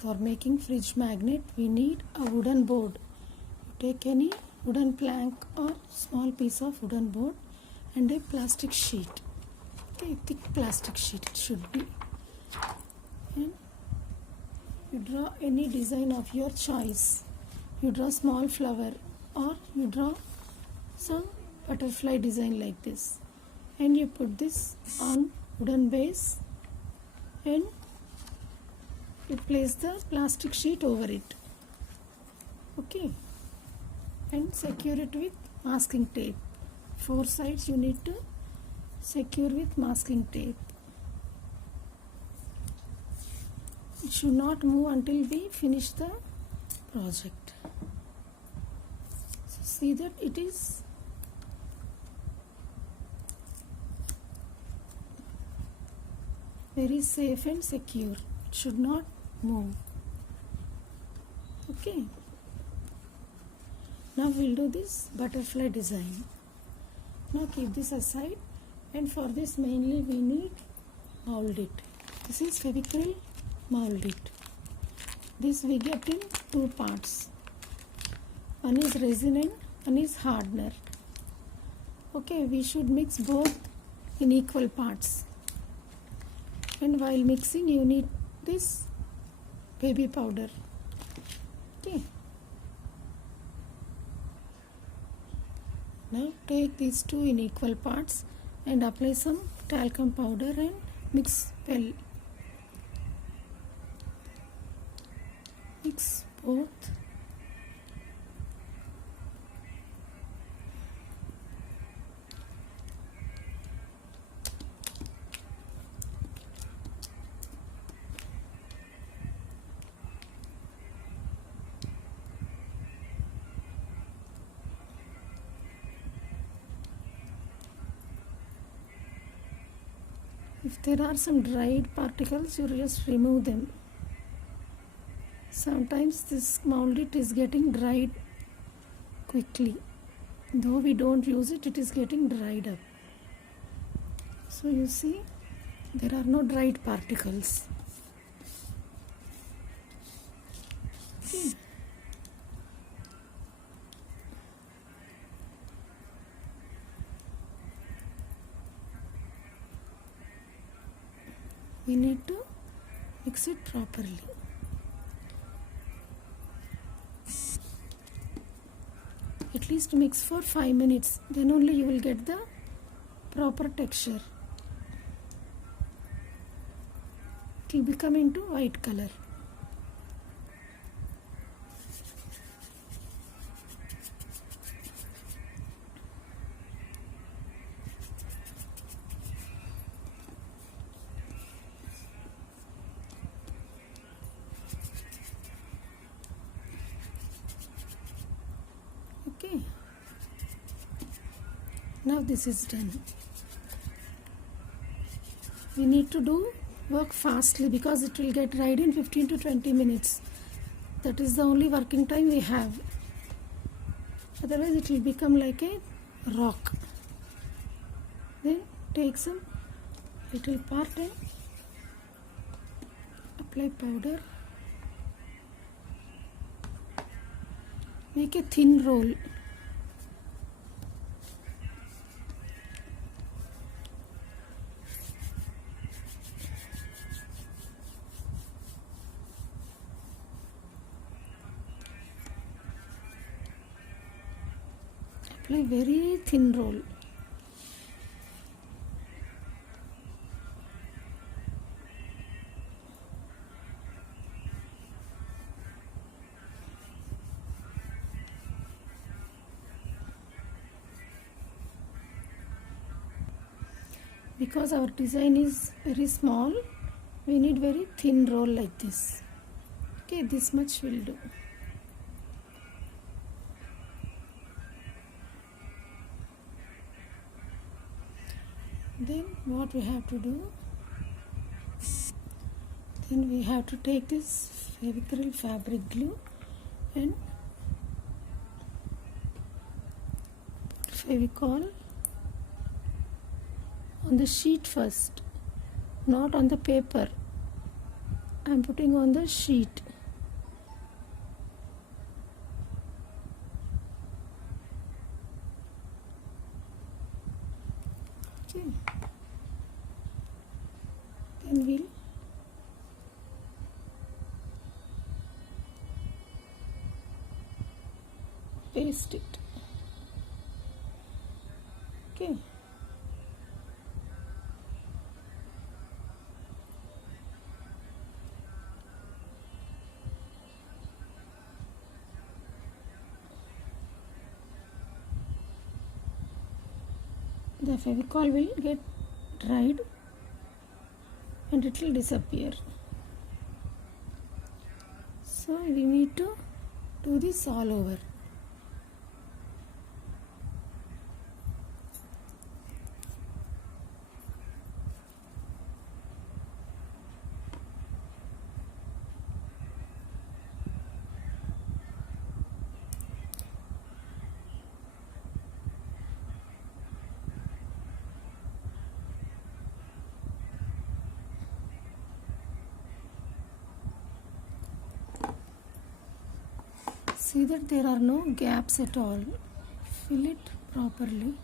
For making fridge magnet, we need a wooden board. You take any wooden plank or small piece of wooden board and a plastic sheet. Okay, thick plastic sheet it should be. And you draw any design of your choice. You draw small flower or you draw some butterfly design like this. And you put this on wooden base and you place the plastic sheet over it. Okay, and secure it with masking tape. 4 sides you need to secure with masking tape. It should not move until we finish the project. So see that it is very safe and secure. It should not move. Okay. Now we'll do this butterfly design. Now keep this aside, and for this mainly we need mold it. This is Fevicryl mold it. This we get in 2 parts. One is resin and one is hardener. Okay, we should mix both in equal parts. And while mixing you need this baby powder. Okay. Now take these 2 in equal parts and apply some talcum powder and mix well. Mix both. If there are some dried particles, you just remove them. Sometimes this molded is getting dried quickly. Though we don't use it, it is getting dried up. So you see, there are no dried particles. Okay. We need to mix it properly. At least mix for 5 minutes, then only you will get the proper texture. It will become into white color. Okay, now this is done. We need to do work fastly because it will get dried in 15 to 20 minutes. That is the only working time we have. Otherwise it will become like a rock. Then take some little part and apply powder. Make a thin roll. Apply very thin roll. Because our design is very small, we need very thin roll like this. Okay, this much will do. Then what we have to do? Then we have to take this Fevicryl fabric glue and Fevicol on the sheet first, not on the paper. I am putting on the sheet. Then we'll paste it. Okay. The Fevicol will get dried and it will disappear. So we need to do this all over. See that there are no gaps at all. Fill it properly.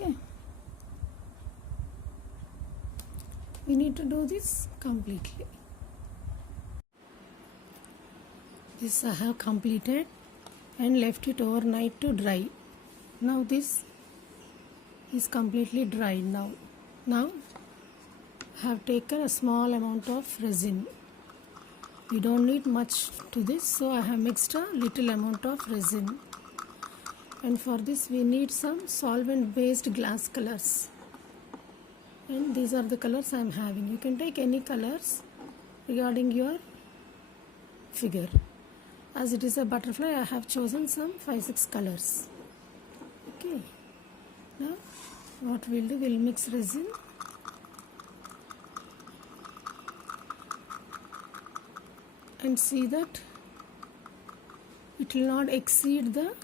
Okay. We need to do this completely. This I have completed and left it overnight to dry. Now this is completely dried now. Now I have taken a small amount of resin. We don't need much to this, so I have mixed a little amount of resin. And for this we need some solvent based glass colors, and these are the colors I am having. You can take any colors regarding your figure. As it is a butterfly, I have chosen some 5-6 colors. Okay, now what we'll do, we'll mix resin and see that it will not exceed the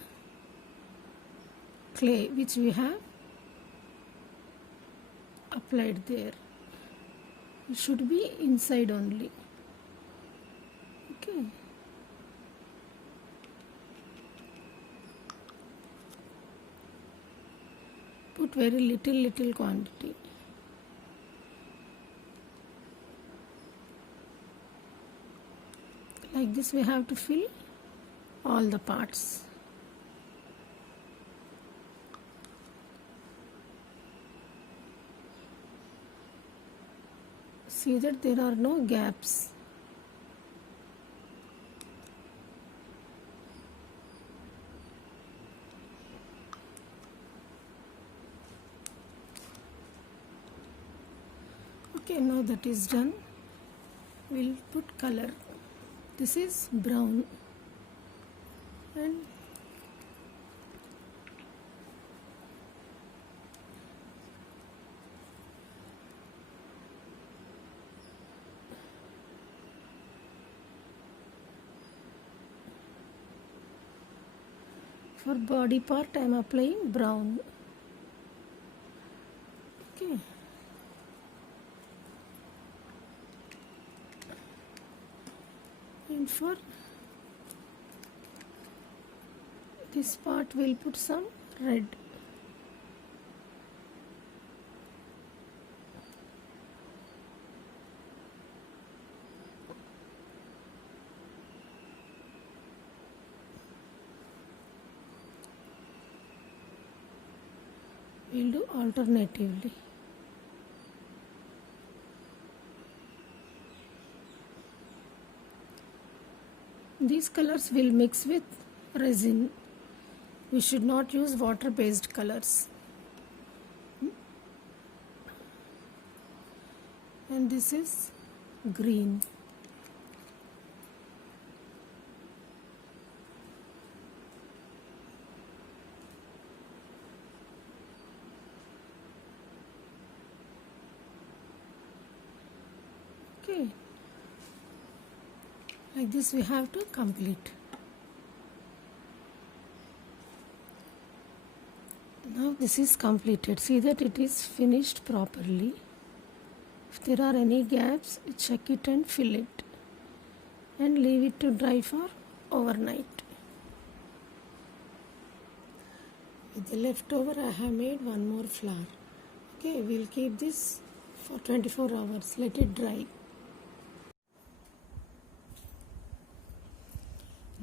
clay which we have applied there. It should be inside only. Okay. Put very little quantity. Like this we have to fill all the parts. See that there are no gaps. Okay, now that is done, we'll put color. This is brown and for body part I am applying brown. Okay. And for this part we'll put some red. We'll do alternatively. These colors will mix with resin. We should not use water based colors. And this is green. Okay, like this we have to complete. Now this is completed. See that it is finished properly. If there are any gaps, check it and fill it and leave it to dry for overnight. With the leftover I have made one more flower. Okay, we'll keep this for 24 hours. Let it dry.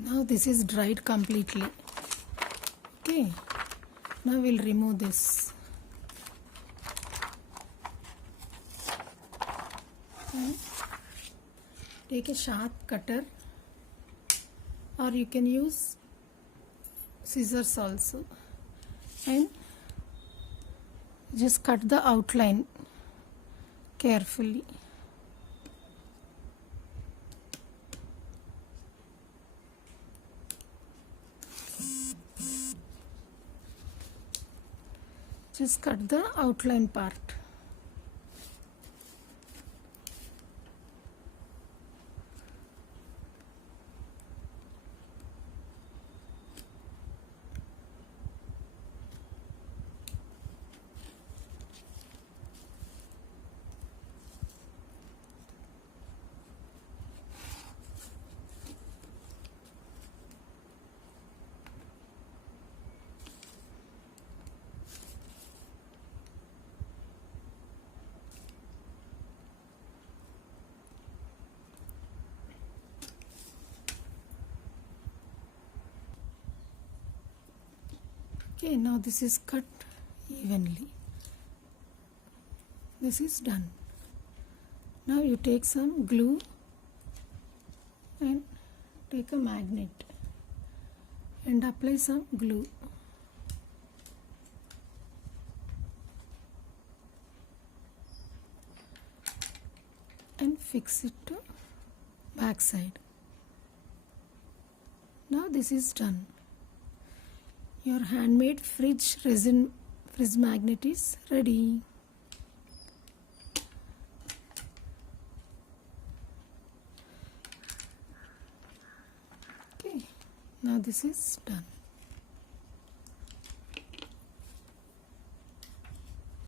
Now this is dried completely. Okay, now we'll remove this. And take a sharp cutter, or you can use scissors also, and just cut the outline carefully. Just cut the outline part. Okay, now this is cut evenly. This is done. Now you take some glue and take a magnet and apply some glue. And fix it to back side. Now this is done. Your handmade fridge magnet is ready. Okay, now this is done.